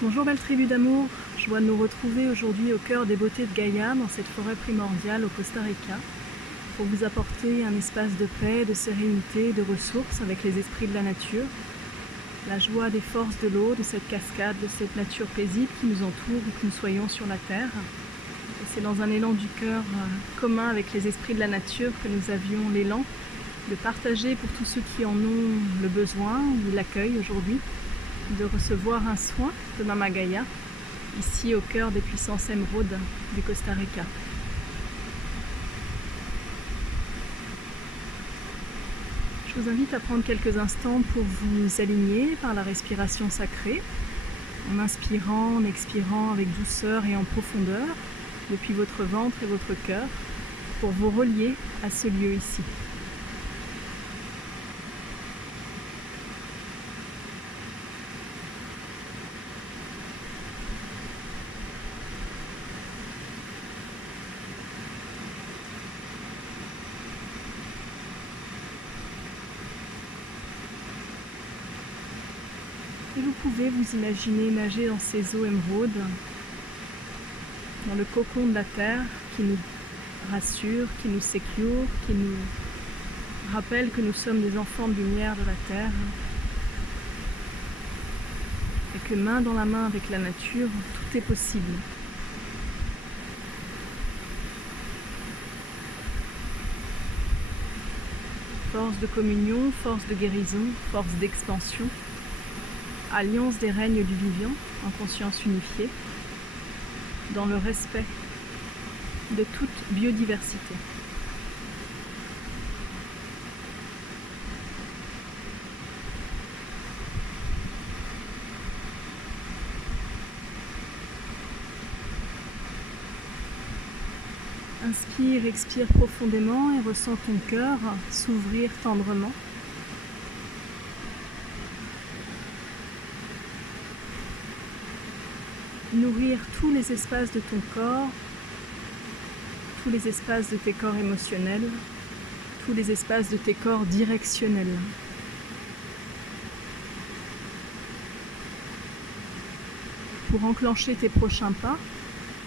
Bonjour belle tribu d'amour, joie de nous retrouver aujourd'hui au cœur des beautés de Gaïa, dans cette forêt primordiale au Costa Rica, pour vous apporter un espace de paix, de sérénité, de ressources avec les esprits de la nature, la joie des forces de l'eau, de cette cascade, de cette nature paisible qui nous entoure où que nous soyons sur la terre. Et c'est dans un élan du cœur commun avec les esprits de la nature que nous avions l'élan de partager pour tous ceux qui en ont le besoin ou l'accueil aujourd'hui, de recevoir un soin de Mama Gaïa, ici au cœur des puissances émeraudes du Costa Rica. Je vous invite à prendre quelques instants pour vous aligner par la respiration sacrée, en inspirant, en expirant avec douceur et en profondeur, depuis votre ventre et votre cœur, pour vous relier à ce lieu ici. Et vous pouvez vous imaginer nager dans ces eaux émeraudes, dans le cocon de la terre qui nous rassure, qui nous sécure, qui nous rappelle que nous sommes des enfants de lumière de la terre et que main dans la main avec la nature, tout est possible. Force de communion, force de guérison, force d'expansion. Alliance des règnes du vivant en conscience unifiée, dans le respect de toute biodiversité. Inspire, expire profondément et ressens ton cœur s'ouvrir tendrement. Nourrir tous les espaces de ton corps, tous les espaces de tes corps émotionnels, tous les espaces de tes corps directionnels. Pour enclencher tes prochains pas,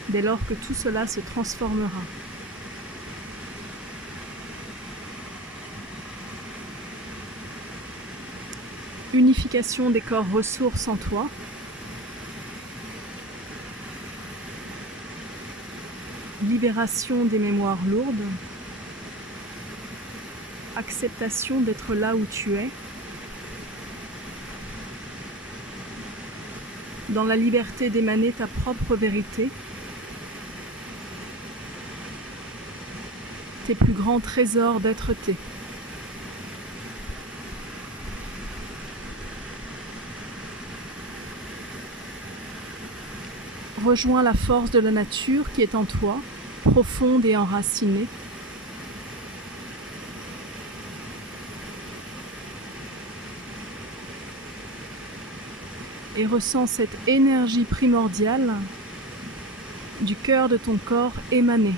dès lors que tout cela se transformera. Unification des corps ressources en toi. Libération des mémoires lourdes, acceptation d'être là où tu es, dans la liberté d'émaner ta propre vérité, tes plus grands trésors d'être-té. Rejoins la force de la nature qui est en toi, profonde et enracinée. Et ressens cette énergie primordiale du cœur de ton corps émaner.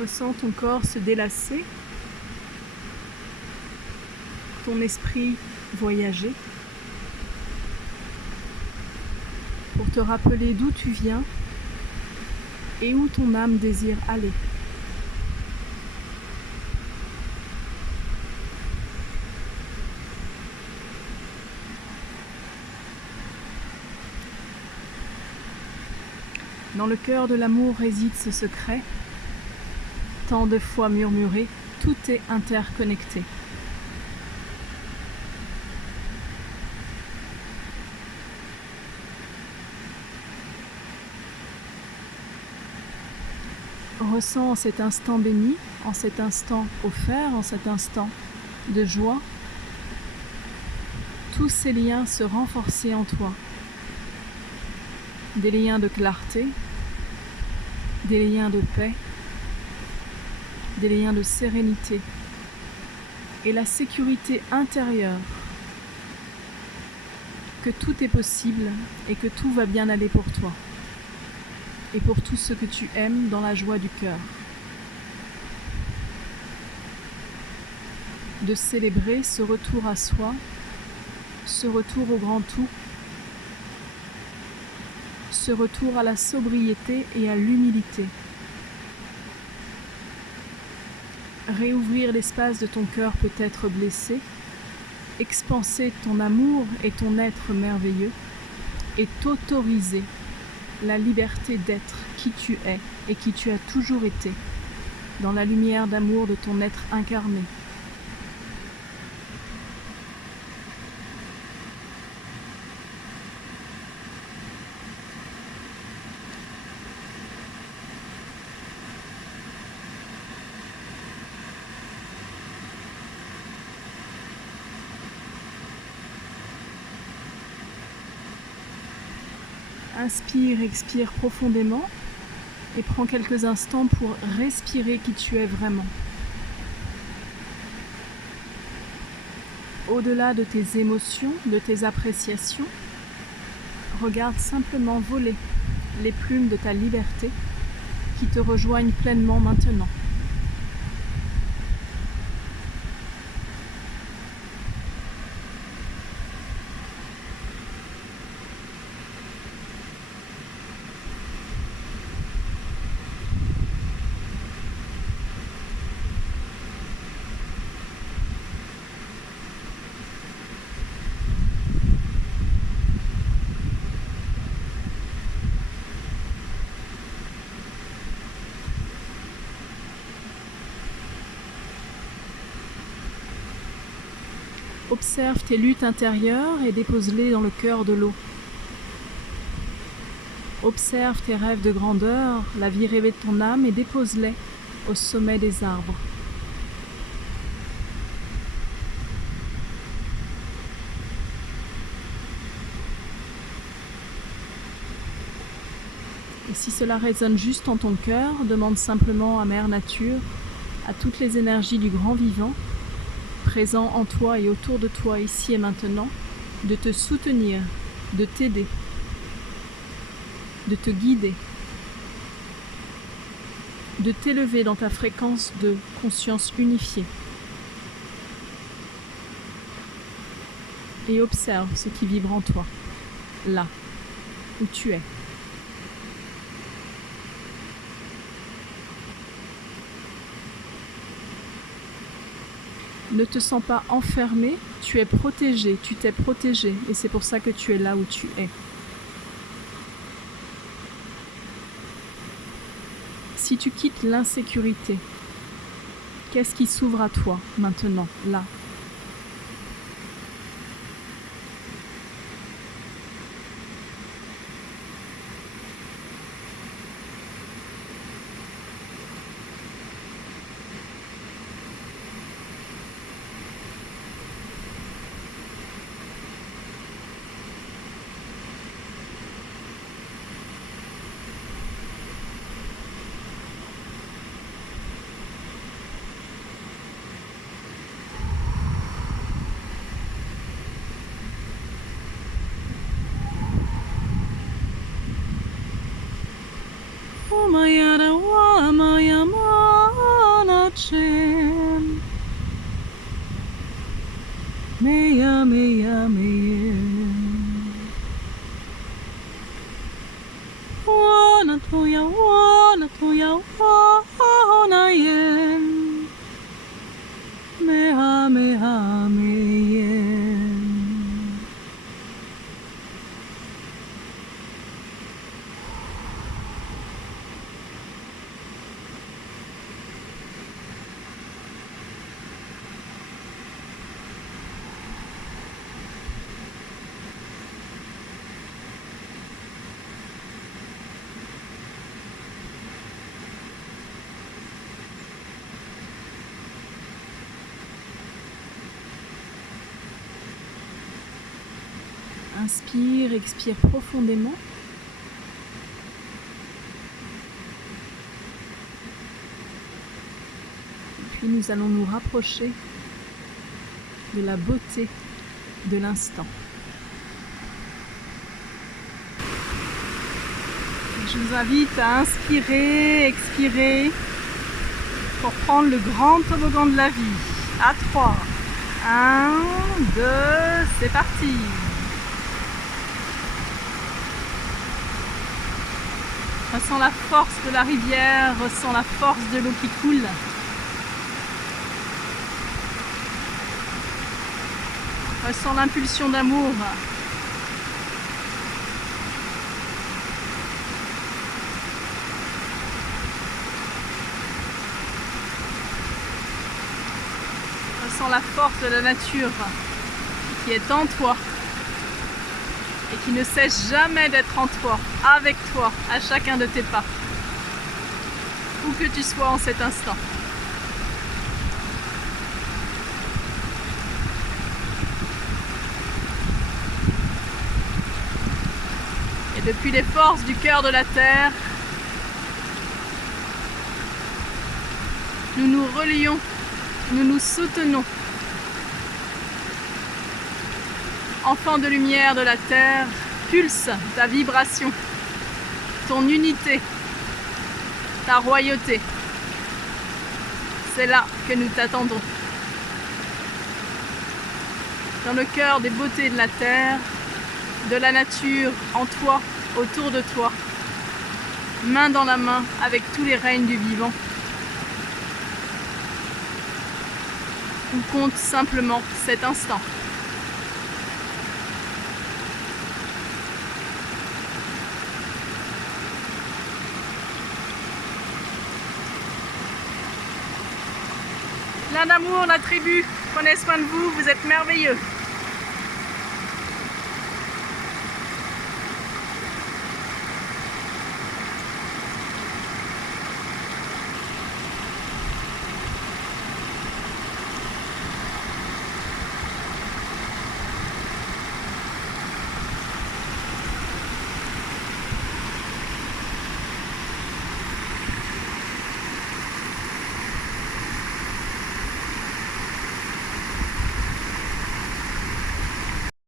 Ressens ton corps se délasser, ton esprit voyager, pour te rappeler d'où tu viens et où ton âme désire aller. Dans le cœur de l'amour réside ce secret. Tant de fois murmuré, tout est interconnecté. Ressens en cet instant béni, en cet instant offert, en cet instant de joie, tous ces liens se renforcer en toi. des liens de clarté, des liens de paix, des liens de sérénité et la sécurité intérieure que tout est possible et que tout va bien aller pour toi et pour tout ce que tu aimes dans la joie du cœur. De célébrer ce retour à soi, ce retour au grand tout, ce retour à la sobriété et à l'humilité. Réouvrir l'espace de ton cœur peut-être blessé, expanser ton amour et ton être merveilleux et t'autoriser la liberté d'être qui tu es et qui tu as toujours été, dans la lumière d'amour de ton être incarné. Inspire, expire profondément et prends quelques instants pour respirer qui tu es vraiment. Au-delà de tes émotions, de tes appréciations, regarde simplement voler les plumes de ta liberté qui te rejoignent pleinement maintenant. Observe tes luttes intérieures et dépose-les dans le cœur de l'eau. Observe tes rêves de grandeur, la vie rêvée de ton âme et dépose-les au sommet des arbres. Et si cela résonne juste en ton cœur, demande simplement à Mère Nature, à toutes les énergies du grand vivant, présent en toi et autour de toi ici et maintenant, de te soutenir, de t'aider, de te guider, de t'élever dans ta fréquence de conscience unifiée. Et observe ce qui vibre en toi, là où tu es. Ne te sens pas enfermé, tu es protégé, tu t'es protégé et c'est pour ça que tu es là où tu es. Si tu quittes l'insécurité, qu'est-ce qui s'ouvre à toi maintenant, là ? Mayara wa mayamana chen Meya meya meye Wana toya wana yen Meha meha meyen Inspire, expire profondément puis nous allons nous rapprocher de la beauté de l'instant. Je vous invite à inspirer, expirer pour prendre le grand toboggan de la vie. À 3. 1, 2, c'est parti. Ressens la force de la rivière, ressens la force de l'eau qui coule. Ressens l'impulsion d'amour. Ressens la force de la nature qui est en toi et qui ne cesse jamais d'être en toi, avec toi, à chacun de tes pas, où que tu sois en cet instant. Et depuis les forces du cœur de la terre, nous nous relions, nous nous soutenons. Enfant de lumière de la terre, pulse ta vibration, ton unité, ta royauté. C'est là que nous t'attendons. Dans le cœur des beautés de la terre, de la nature en toi, autour de toi, main dans la main avec tous les règnes du vivant. On compte simplement cet instant. Plein d'amour, la tribu. Prenez soin de vous, vous êtes merveilleux.